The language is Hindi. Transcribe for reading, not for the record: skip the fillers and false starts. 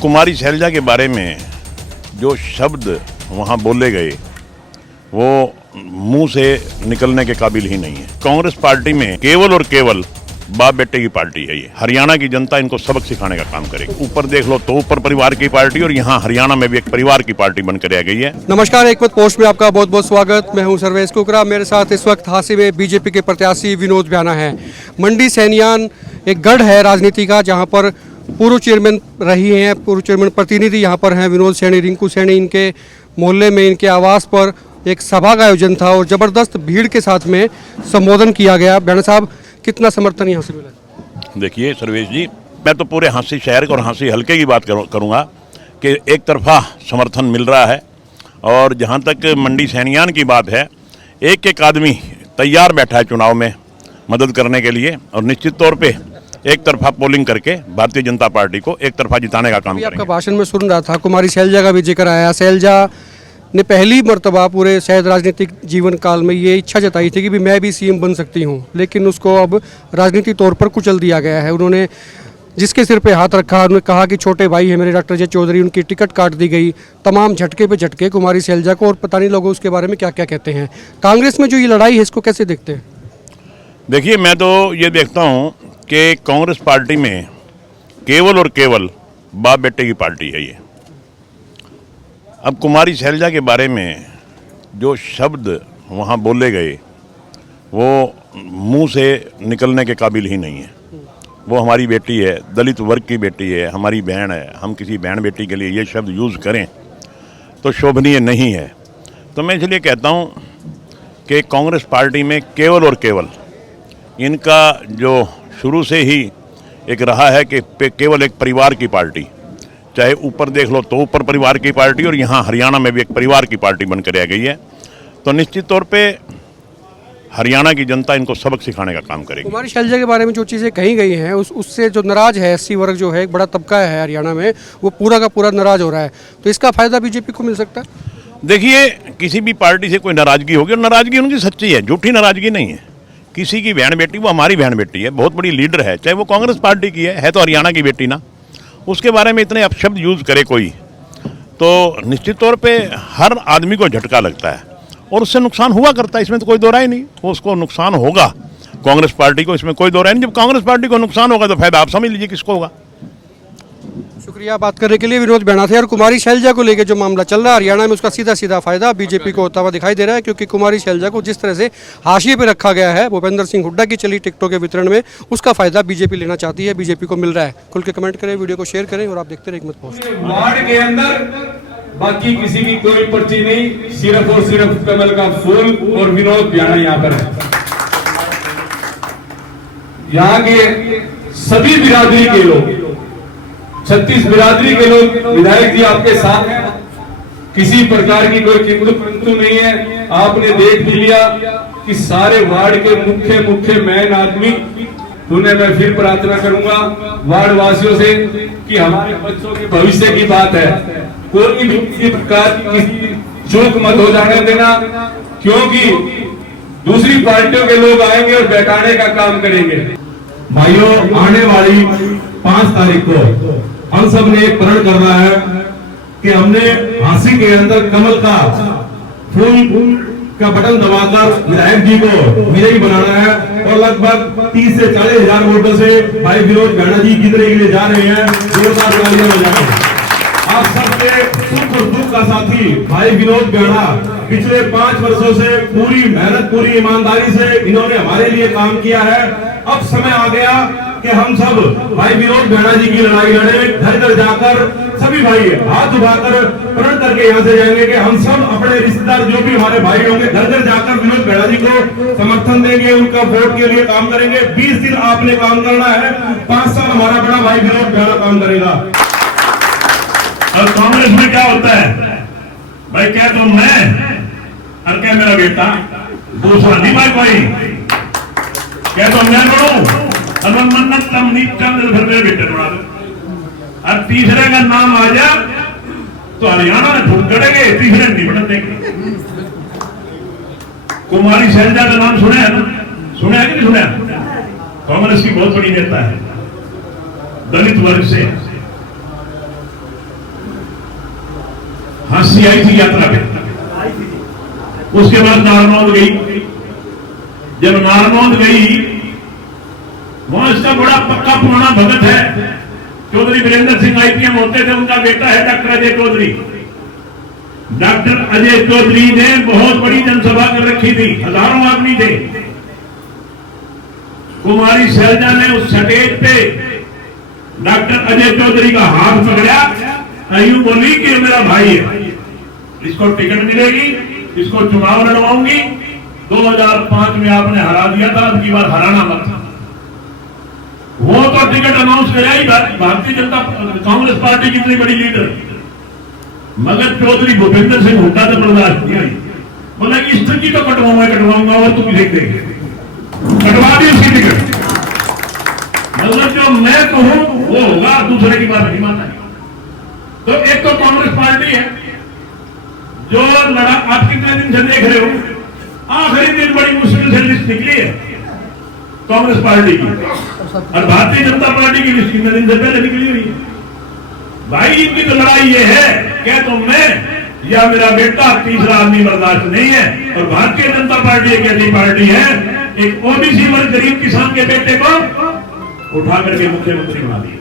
कुमारी शैलजा के बारे में जो शब्द वहाँ बोले गए वो मुंह से निकलने के काबिल ही नहीं है। कांग्रेस पार्टी में केवल और केवल बाप बेटे की पार्टी है। ये हरियाणा की जनता इनको सबक सिखाने का काम करेगी। ऊपर देख लो तो ऊपर परिवार की पार्टी, और यहाँ हरियाणा में भी एक परिवार की पार्टी बनकर आ गई है। नमस्कार, एक मत पोस्ट में आपका बहुत बहुत स्वागत। मैं हूं सर्वेश कुकरा। मेरे साथ इस वक्त हांसी में बीजेपी के प्रत्याशी विनोद ब्याना है। मंडी सैनियान एक गढ़ है राजनीति का, जहां पर पूर्व चेयरमैन रही हैं, पूर्व चेयरमैन प्रतिनिधि यहाँ पर हैं विनोद सैनी, रिंकू सैनी। इनके मोहल्ले में, इनके आवास पर एक सभा का आयोजन था और ज़बरदस्त भीड़ के साथ में संबोधन किया गया। ब्याना साहब, कितना समर्थन यहाँ से मिला? देखिए सर्वेश जी, मैं तो पूरे हांसी शहर और हांसी हल्के की बात करूँगा कि एक तरफा समर्थन मिल रहा है। और जहाँ तक मंडी सैनियान की बात है, एक एक आदमी तैयार बैठा है चुनाव में मदद करने के लिए, और निश्चित तौर पे एक तरफा पोलिंग करके भारतीय जनता पार्टी को एक तरफा जिताने का काम करेंगे। आपका भाषण में सुन रहा था, कुमारी शैलजा का भी जिक्र आया। शैलजा ने पहली मर्तबा पूरे शायद राजनीतिक जीवन काल में ये इच्छा जताई थी कि भी मैं भी सीएम बन सकती हूँ, लेकिन उसको अब राजनीतिक तौर पर कुचल दिया गया है। उन्होंने जिसके सिर पे हाथ रखा, उन्होंने कहा कि छोटे भाई है मेरे डॉक्टर जे चौधरी, उनकी टिकट काट दी गई। तमाम झटके पे झटके कुमारी शैलजा को, और पता नहीं लोग उसके बारे में क्या क्या कहते हैं। कांग्रेस में जो ये लड़ाई है, इसको कैसे देखते हैं? देखिए, मैं तो ये देखता हूँ कि कांग्रेस पार्टी में केवल और केवल बाप बेटे की पार्टी है ये। अब कुमारी शैलजा के बारे में जो शब्द वहाँ बोले गए वो मुंह से निकलने के काबिल ही नहीं है। वो हमारी बेटी है, दलित वर्ग की बेटी है, हमारी बहन है। हम किसी बहन बेटी के लिए ये शब्द यूज़ करें तो शोभनीय नहीं है। तो मैं इसलिए कहता हूँ कि कांग्रेस पार्टी में केवल और केवल इनका जो शुरू से ही एक रहा है कि केवल एक परिवार की पार्टी, चाहे ऊपर देख लो तो ऊपर परिवार की पार्टी, और यहाँ हरियाणा में भी एक परिवार की पार्टी बनकर आ गई है। तो निश्चित तौर पे हरियाणा की जनता इनको सबक सिखाने का काम करेगी। कुमारी शैलजा के बारे में जो चीज़ें कही गई हैं उससे जो नाराज है एससी वर्ग, जो है एक बड़ा तबका है हरियाणा में, वो पूरा का पूरा नाराज हो रहा है। तो इसका फायदा बीजेपी को मिल सकता है? देखिए, किसी भी पार्टी से कोई नाराजगी होगी, और नाराजगी उनकी सच्ची है, झूठी नाराजगी नहीं है। किसी की बहन बेटी, वो हमारी बहन बेटी है, बहुत बड़ी लीडर है, चाहे वो कांग्रेस पार्टी की है तो हरियाणा की बेटी ना। उसके बारे में इतने अपशब्द यूज़ करे कोई, तो निश्चित तौर पे हर आदमी को झटका लगता है और उससे नुकसान हुआ करता है। इसमें तो कोई दो राय नहीं, वो उसको नुकसान होगा कांग्रेस पार्टी को, इसमें कोई दो राय नहीं। जब कांग्रेस पार्टी को नुकसान होगा तो फायदा आप समझ लीजिए किसको होगा। शुक्रिया बात करने के लिए। विनोद ब्याना थे। और कुमारी शैलजा को लेकर जो मामला चल रहा है हरियाणा में, उसका सीधा सीधा फायदा बीजेपी को होता हुआ दिखाई दे रहा है, क्योंकि कुमारी शैलजा को जिस तरह से हाशिए पे रखा गया है भूपेंद्र सिंह हुड्डा की चली टिकटों के वितरण में, उसका फायदा बीजेपी लेना चाहती है, बीजेपी को मिल रहा है। खुल के कमेंट करें, वीडियो को शेयर करें, और आप देखते रहिए एक मत पोस्ट। वार्ड के अंदर बाकी किसी की कोई पर्ची नहीं, सिर्फ और सिर्फ कमल का फूल और विनोद ब्याना यहाँ पर है। यहाँ के सभी बिरादरी के लोग, 36 बिरादरी के लोग, विधायक जी आपके साथ हैं। किसी प्रकार की कोई किंतु परंतु नहीं है। आपने देख भी लिया कि सारे वार्ड के मुख्य मेन आदमी, उन्हें मैं फिर प्रार्थना करूंगा वार्ड वासियों से कि हमारे बच्चों के भविष्य की बात है, कोई भी किसी प्रकार की चूक मत हो जाने देना, क्योंकि दूसरी पार्टियों के लोग आएंगे और बैठाने का काम करेंगे। भाइयों, आने वाली 5 तारीख को हम सब ने एक प्रण करना है कि हमने हांसी के अंदर कमल का फूल का बटन दबाकर विधायक जी को विजयी बनाना है, और लगभग 30 से 40 हजार वोटों से भाई विनोद ब्याना जी जीतने के लिए जा रहे हैं। जोरदार तालियां बजाएं। आप सबके सुख और दुख का साथी भाई विनोद ब्याना पिछले 5 वर्षों से पूरी मेहनत, पूरी ईमानदारी से इन्होंने हमारे लिए काम किया है। अब समय आ गया कि हम सब भाई विनोद ब्याना जी की लड़ाई लड़े। घर घर जाकर सभी भाई हाथ उठाकर प्रण करके यहाँ से जाएंगे कि हम सब अपने रिश्तेदार जो भी हमारे भाई होंगे, घर घर जाकर विनोद ब्याना जी को समर्थन देंगे, उनका वोट के लिए काम करेंगे। 20 दिन आपने काम करना है, 5 साल हमारा बड़ा भाई विनोद ब्याना काम करेगा। और कांग्रेस में क्या होता है भाई, क्या तो मैं और क्या मेरा बेटा, दूसरा नहीं भाई कोई, क्या तो मैं लड़ू और मन्नत कम नहीं कर, फिर मेरे बेटे लड़ा दो। और तीसरे का नाम आ जा तो हरियाणा में ठुक करेंगे, तीसरे नहीं बढ़ देंगे। कुमारी शैलजा का नाम सुने है ना? सुने है कि नहीं सुने? कांग्रेस की बहुत बड़ी नेता है, दलित वर्ग से, हंसी आई थी यात्रा पे। उसके बाद नारनौंद गई। जब नारनौंद गई, वहां इसका बड़ा पक्का पुराना भगत है, चौधरी वीरेंद्र सिंह आईपीएम होते थे, उनका बेटा है डॉक्टर अजय चौधरी। डॉक्टर अजय चौधरी ने बहुत बड़ी जनसभा कर रखी थी, हजारों आदमी थे। कुमारी शैलजा ने उस स्टेज पे डॉक्टर अजय चौधरी का हाथ पकड़ा, यूं बोली कि मेरा भाई है, इसको टिकट मिलेगी, इसको चुनाव लड़वाऊंगी। 2005 में आपने हरा दिया था, अब की बार हराना मत। वो तो टिकट अनाउंस कराया ही भारतीय जनता कांग्रेस पार्टी की इतनी बड़ी लीडर, मगर चौधरी भूपेंद्र सिंह हुड्डा तो बर्दाश्त किया। बोला इस तक की तो कटवाऊंगा और तुम देख देंगे, कटवा दी उसकी टिकट। मतलब जो मैं कहूं वो होगा, दूसरे की बात नहीं मानना। तो एक तो कांग्रेस पार्टी है जो लड़ा, आप कितने दिन से देख रहे हो, आखिरी दिन बड़ी मुश्किल से लिस्ट निकली है कांग्रेस पार्टी की, और भारतीय जनता पार्टी की लिस्ट कितने दिन से पहले निकली हुई है। भाई इनकी तो लड़ाई ये है, क्या तो मैं या मेरा बेटा, तीसरा आदमी बर्दाश्त नहीं है। और भारतीय जनता पार्टी एक ऐसी पार्टी है, एक ओबीसी वर्ग गरीब किसान के बेटे को उठा करके मुख्यमंत्री बना दिया।